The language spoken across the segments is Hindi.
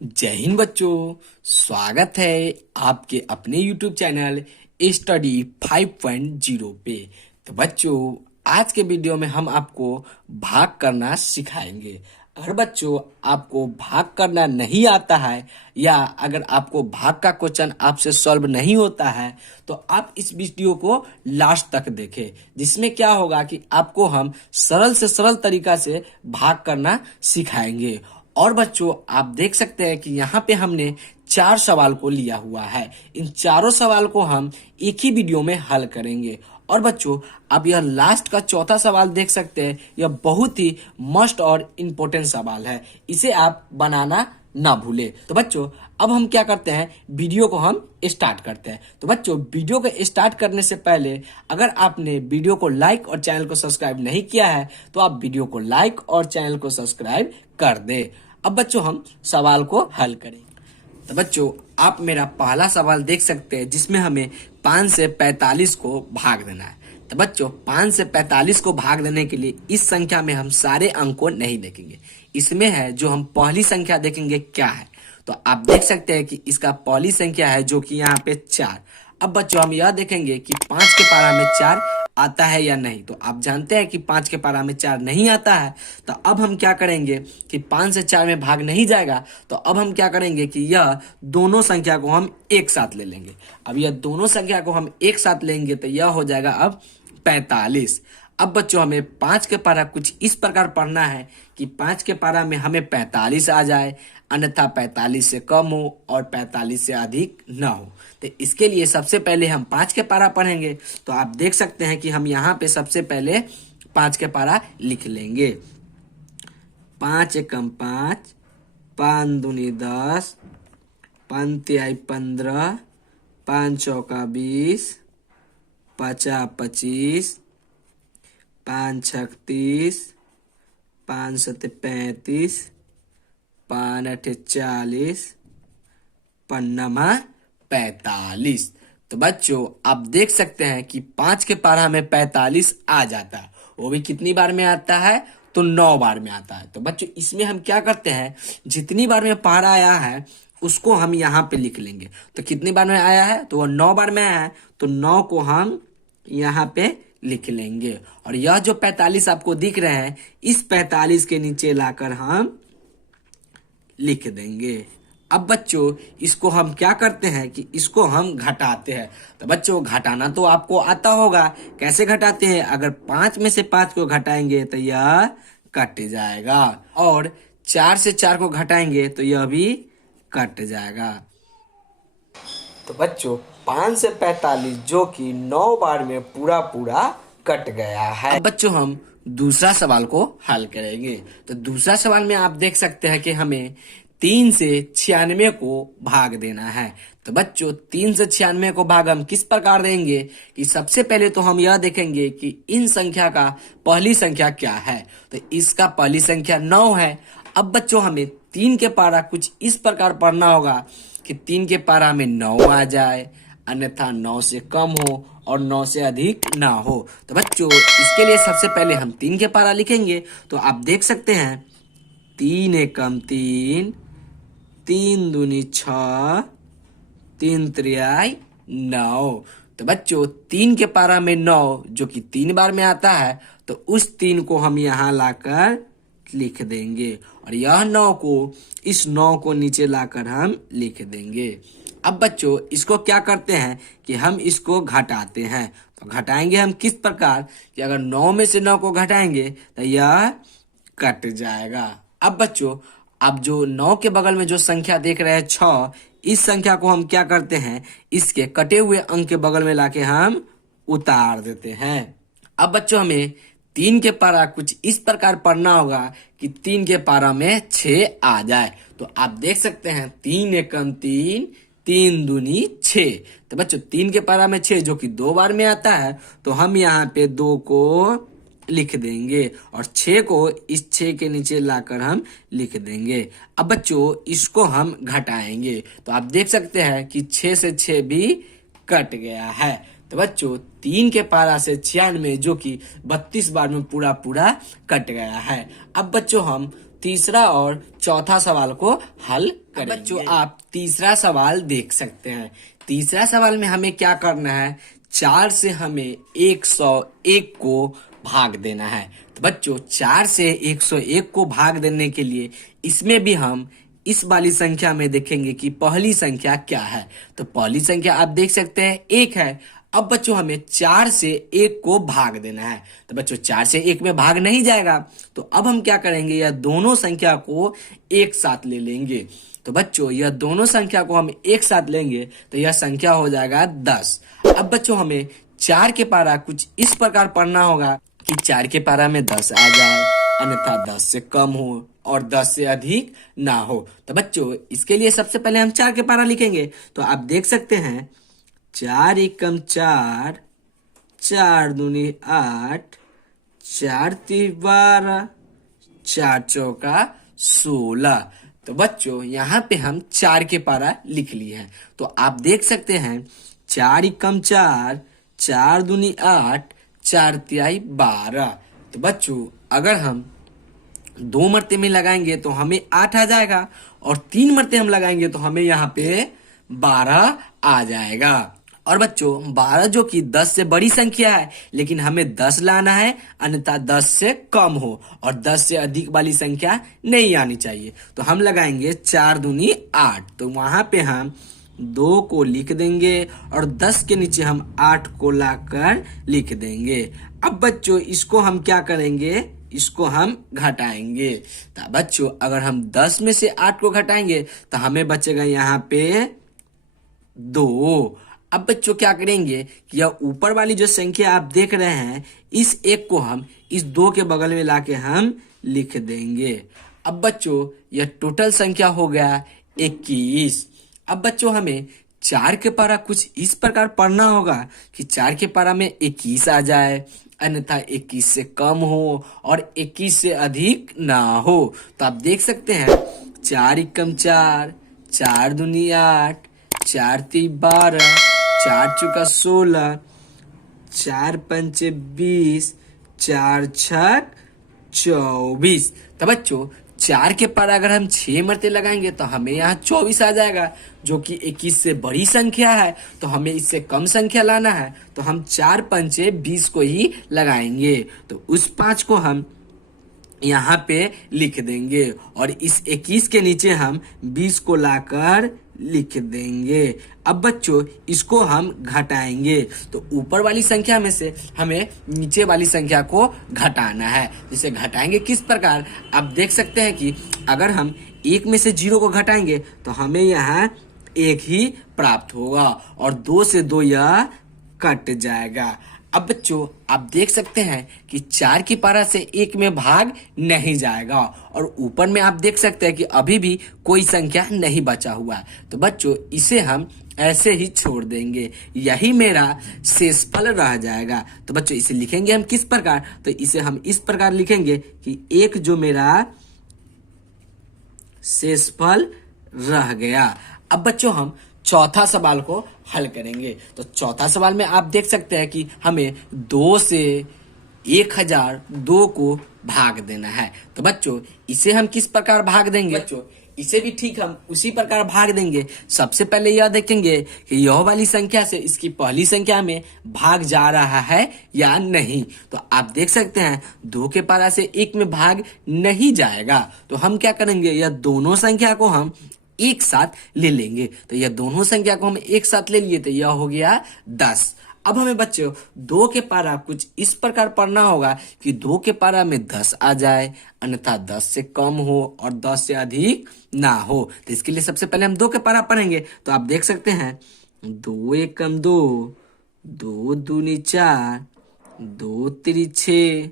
जय हिंद बच्चों। स्वागत है आपके अपने YouTube चैनल स्टडी 5.0 पे। तो बच्चों, आज के वीडियो में हम आपको भाग करना सिखाएंगे। अगर बच्चों आपको भाग करना नहीं आता है या अगर आपको भाग का क्वेश्चन आपसे सॉल्व नहीं होता है तो आप इस वीडियो को लास्ट तक देखें, जिसमें क्या होगा कि आपको हम सरल से सरल तरीका से भाग करना सिखाएंगे। और बच्चों, आप देख सकते हैं कि यहाँ पे हमने 4 सवाल को लिया हुआ है। इन चारों सवाल को हम एक ही वीडियो में हल करेंगे। और बच्चों, आप यह लास्ट का चौथा सवाल देख सकते हैं। यह बहुत ही मस्ट और इम्पोर्टेंट सवाल है, इसे आप बनाना ना भूले। तो बच्चों, अब हम क्या करते हैं, वीडियो को हम स्टार्ट करते हैं। तो बच्चों, वीडियो को स्टार्ट करने से पहले अगर आपने वीडियो को लाइक और चैनल को सब्सक्राइब नहीं किया है तो आप वीडियो को लाइक और चैनल को सब्सक्राइब कर दे। अब बच्चों, हम सवाल को हल करेंगे। तो बच्चों, आप मेरा पहला सवाल देख सकते हैं, जिसमें हमें 5 से 45 को भाग देना है। तो बच्चों, 5 से 45 को भाग देने के लिए इस संख्या में हम सारे अंक को नहीं देखेंगे। इसमें है जो हम पहली संख्या देखेंगे क्या है। तो आप देख सकते हैं कि इसका पहली संख्या है जो कि यहाँ पे 4। अब बच्चों, हम यह देखेंगे कि 5 के पारा में 4 आता है या नहीं। तो आप जानते हैं कि 5 के पारा में 4 नहीं आता है। तो अब हम क्या करेंगे कि 5 से 4 में भाग नहीं जाएगा। तो अब हम क्या करेंगे कि यह दोनों संख्या को हम एक साथ ले लेंगे। अब यह दोनों संख्या को हम एक साथ लेंगे तो यह हो जाएगा अब 45। अब बच्चों, हमें 5 के पारा कुछ इस प्रकार पढ़ना है कि 5 के पारा में हमें 45 आ जाए, अन्यथा 45 से कम हो और 45 से अधिक ना हो। तो इसके लिए सबसे पहले हम 5 के पारा पढ़ेंगे। तो आप देख सकते हैं कि हम यहाँ पे सबसे पहले 5 के पारा लिख लेंगे। 5 एकम 5, 5 दूनी 10, 5 तिहाई 15, 5 चौका 20, 50 25, 5 छक 30, 5 सत्ते 35, 5 अठे 40, पन्नमा 45। तो बच्चों, आप देख सकते हैं कि 5 के पारा में 45 आ जाता है। वो भी कितनी बार में आता है, तो 9 बार में आता है। तो बच्चों, इसमें हम क्या करते हैं, जितनी बार में पारा आया है उसको हम यहाँ पे लिख लेंगे। तो कितनी बार में आया है, तो वह 9 बार में आया है, तो 9 को हम यहाँ पे लिख लेंगे। और यह जो 45 आपको दिख रहे हैं, इस 45 के नीचे लाकर हम लिख देंगे। अब बच्चों, इसको हम क्या करते हैं कि इसको हम घटाते हैं। तो बच्चों, घटाना तो आपको आता होगा। कैसे घटाते हैं, अगर 5 में से 5 को घटाएंगे तो यह कट जाएगा, और 4 से 4 को घटाएंगे तो यह भी कट जाएगा। तो बच्चों, 5 से 45 जो कि 9 बार में पूरा पूरा कट गया है। अब बच्चों, हम दूसरा सवाल को हल करेंगे। तो दूसरा सवाल में आप देख सकते हैं कि हमें 3 से 96 को भाग देना है। तो बच्चों, 3 से 96 को भाग हम किस प्रकार देंगे कि सबसे पहले तो हम यह देखेंगे कि इन संख्या का पहली संख्या क्या है। तो इसका पहली संख्या 9 है। अब बच्चों, हमें 3 के पारा कुछ इस प्रकार पढ़ना होगा कि 3 के पारा में 9 आ जाए, अन्यथा 9 से कम हो और 9 से अधिक ना हो। तो बच्चों, इसके लिए सबसे पहले हम 3 के पारा लिखेंगे। तो आप देख सकते हैं 3 एकम 3, 3 दूनी 6, 3 तिहाई 9। तो बच्चों, 3 के पारा में 9 जो कि 3 बार में आता है, तो उस 3 को हम यहाँ लाकर लिख देंगे, और यह 9 को इस 9 को नीचे लाकर हम लिख देंगे। अब बच्चों, इसको क्या करते हैं कि हम इसको घटाते हैं। तो घटाएंगे हम किस प्रकार कि अगर 9 में से 9 को घटाएंगे तो यह कट जाएगा। अब बच्चों, आप जो 9 के बगल में जो संख्या देख रहे हैं 6, इस संख्या को हम क्या करते हैं, इसके कटे हुए अंक के बगल में लाके हम उतार देते हैं। अब बच्चों, हमें 3 के पारा कुछ इस प्रकार पढ़ना होगा कि 3 के पारा में 6 आ जाए। तो आप देख सकते हैं 3 एकम 3, 3 दूनी 6। तो बच्चों, 3 के पारा में 6 जो कि 2 बार में आता है, तो हम यहाँ पे 2 को लिख देंगे और 6 को इस 6 के नीचे लाकर हम लिख देंगे। अब बच्चों, इसको हम घटाएंगे। तो आप देख सकते हैं कि 6 से 6 भी कट गया है। तो बच्चों, 3 के पारा से 96 जो कि 32 बार में पूरा पूरा कट गया है। अब बच्चों, हम तीसरा और चौथा सवाल को हल करेंगे। बच्चों आप तीसरा सवाल देख सकते हैं। तीसरा सवाल में हमें क्या करना है, 4 से हमें 101 को भाग देना है। तो बच्चों 4 से 101 को भाग देने के लिए इसमें भी हम इस वाली संख्या में देखेंगे कि पहली संख्या क्या है। तो पहली संख्या आप देख सकते हैं 1 है। अब बच्चों हमें 4 से 1 को भाग देना है। तो बच्चों 4 से 1 में भाग नहीं जाएगा, तो अब हम क्या करेंगे, यह दोनों संख्या को एक साथ ले लेंगे। तो बच्चों यह दोनों संख्या को हम एक साथ लेंगे तो यह संख्या हो जाएगा 10। अब बच्चों हमें 4 के पारा कुछ इस प्रकार पढ़ना होगा कि 4 के पारा में 10 आ जाए, अन्यथा 10 से कम हो और 10 से अधिक ना हो। तो बच्चों इसके लिए सबसे पहले हम 4 के पारा लिखेंगे। तो आप देख सकते हैं 4 एकम 4, 4 दूनी 8, 4 तीन 12, 4 चौका 16। तो बच्चों यहाँ पे हम 4 के पारा लिख लिए हैं। तो आप देख सकते हैं 4 एकम 4, 4 दूनी 8, 4 तिहाई 12। तो बच्चों अगर हम 2 मरते में लगाएंगे तो हमें 8 आ जाएगा, और 3 मरते हम लगाएंगे तो हमें यहाँ पे 12 आ जाएगा। और बच्चों 12 जो कि 10 से बड़ी संख्या है, लेकिन हमें 10 लाना है, अन्यथा 10 से कम हो और 10 से अधिक वाली संख्या नहीं आनी चाहिए। तो हम लगाएंगे 4 दूनी 8। तो वहां पे हम 2 को लिख देंगे और 10 के नीचे हम 8 को लाकर लिख देंगे। अब बच्चों इसको हम क्या करेंगे, इसको हम घटाएंगे। तो बच्चों अगर हम 10 में से 8 को घटाएंगे तो हमें बचेगा यहाँ पे 2। अब बच्चों क्या करेंगे कि यह ऊपर वाली जो संख्या आप देख रहे हैं, इस 1 को हम इस 2 के बगल में लाके हम लिख देंगे। अब बच्चों यह टोटल संख्या हो गया 21। अब बच्चों हमें 4 के पारा कुछ इस प्रकार पढ़ना होगा कि 4 के पारा में 21 आ जाए, अन्यथा 21 से कम हो और 21 से अधिक ना हो। तो आप देख सकते हैं 4 एकम 4, 4 दूनी 8, 4 तीन 12, 4 चौका 16, 4 पंचे 20, 4 छक 24। तो बच्चों 4 के पारा अगर हम 6 मरते लगाएंगे तो हमें यहाँ 24 आ जाएगा, जो कि 21 से बड़ी संख्या है। तो हमें इससे कम संख्या लाना है, तो हम 4 पंचे 20 को ही लगाएंगे। तो उस 5 को हम यहाँ पे लिख देंगे और इस 21 के नीचे हम 20 को लाकर लिख देंगे। अब बच्चों इसको हम घटाएंगे, तो ऊपर वाली संख्या में से हमें नीचे वाली संख्या को घटाना है। जिसे घटाएंगे किस प्रकार, आप देख सकते हैं कि अगर हम 1 में से 0 को घटाएंगे तो हमें यहाँ 1 ही प्राप्त होगा और 2 से 2 यह कट जाएगा। अब बच्चों आप देख सकते हैं कि 4 की पारा से 1 में भाग नहीं जाएगा, और ऊपर में आप देख सकते हैं कि अभी भी कोई संख्या नहीं बचा हुआ है। तो बच्चों इसे हम ऐसे ही छोड़ देंगे, यही मेरा शेषफल रह जाएगा। तो बच्चों इसे लिखेंगे हम किस प्रकार, तो इसे हम इस प्रकार लिखेंगे कि 1 जो मेरा शेषफल रह गया। अब बच्चों हम चौथा सवाल को हल करेंगे। तो चौथा सवाल में आप देख सकते हैं कि हमें 2 से 1002 को भाग देना है। तो बच्चों इसे हम किस प्रकार भाग देंगे, बच्चों इसे भी ठीक हम उसी प्रकार भाग देंगे। सबसे पहले यह देखेंगे कि यह वाली संख्या से इसकी पहली संख्या में भाग जा रहा है या नहीं। तो आप देख सकते हैं 2 के पारा से 1 में भाग नहीं जाएगा, तो हम क्या करेंगे, यह दोनों संख्या को हम एक साथ ले लेंगे। तो यह दोनों संख्या को हम एक साथ ले लिए तो यह हो गया 10। अब हमें बच्चों 2 के पारा कुछ इस प्रकार पढ़ना होगा कि 2 के पारा में 10 आ जाए, अन्यथा 10 से कम हो और 10 से अधिक ना हो। तो इसके लिए सबसे पहले हम 2 के पारा पढ़ेंगे। तो आप देख सकते हैं 2 एकम 2, 2 दूनी 4, 2 तिरी 6,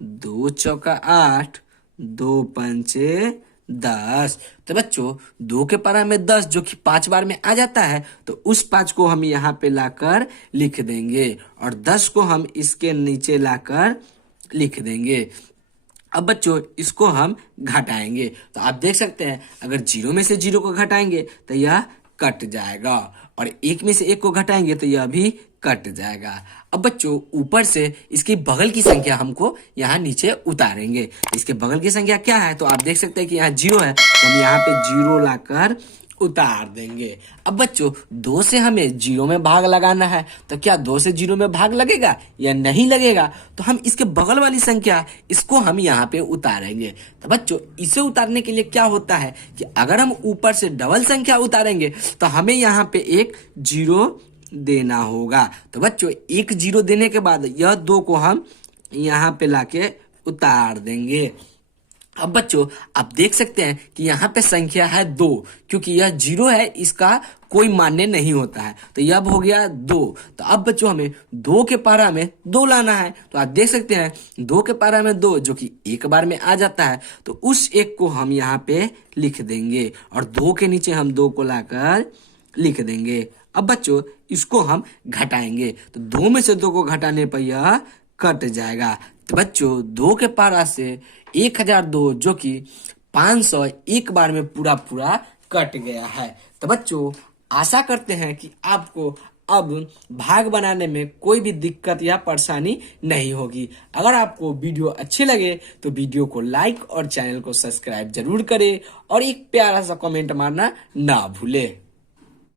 2 चौका 8, 2 पंचे 10। तो बच्चों 2 के पारा में 10 जो कि 5 बार में आ जाता है, तो उस 5 को हम यहाँ पे लाकर लिख देंगे और 10 को हम इसके नीचे लाकर लिख देंगे। अब बच्चों इसको हम घटाएंगे। तो आप देख सकते हैं अगर 0 में से 0 को घटाएंगे तो यह कट जाएगा, और एक में से एक को घटाएंगे तो यह भी कट जाएगा। अब बच्चों ऊपर से इसकी बगल की संख्या हमको यहाँ नीचे उतारेंगे। इसके बगल की संख्या क्या है, तो आप देख सकते हैं कि यहाँ 0 है, तो हम यहाँ पे 0 लाकर उतार देंगे। अब बच्चों 2 से हमें 0 में भाग लगाना है, तो क्या 2 से 0 में भाग लगेगा या नहीं लगेगा, तो हम इसके बगल वाली संख्या इसको हम यहाँ पे उतारेंगे। तो बच्चों इसे उतारने के लिए क्या होता है कि अगर हम ऊपर से डबल संख्या उतारेंगे तो हमें यहाँ पे एक 0 देना होगा। तो बच्चों एक 0 देने के बाद यह 2 को हम यहाँ पे लाके उतार देंगे। अब बच्चों आप देख सकते हैं कि यहाँ पे संख्या है 2, क्योंकि यह 0 है, इसका कोई मान्य नहीं होता है, तो यह अब हो गया 2। तो अब बच्चों हमें 2 के पारा में 2 लाना है, तो आप देख सकते हैं 2 के पारा में 2 जो कि एक बार में आ जाता है, तो उस एक को हम यहाँ पे लिख देंगे और 2 के नीचे हम 2 को लाकर लिख देंगे। अब बच्चों इसको हम घटाएंगे, तो 2 में से 2 को घटाने पर यह कट जाएगा। तो बच्चों 2 के पारा से 1002 जो कि 500 एक बार में पूरा पूरा कट गया है। तो बच्चों आशा करते हैं कि आपको अब भाग बनाने में कोई भी दिक्कत या परेशानी नहीं होगी। अगर आपको वीडियो अच्छे लगे तो वीडियो को लाइक और चैनल को सब्सक्राइब जरूर करें और एक प्यारा सा कमेंट मारना ना भूले।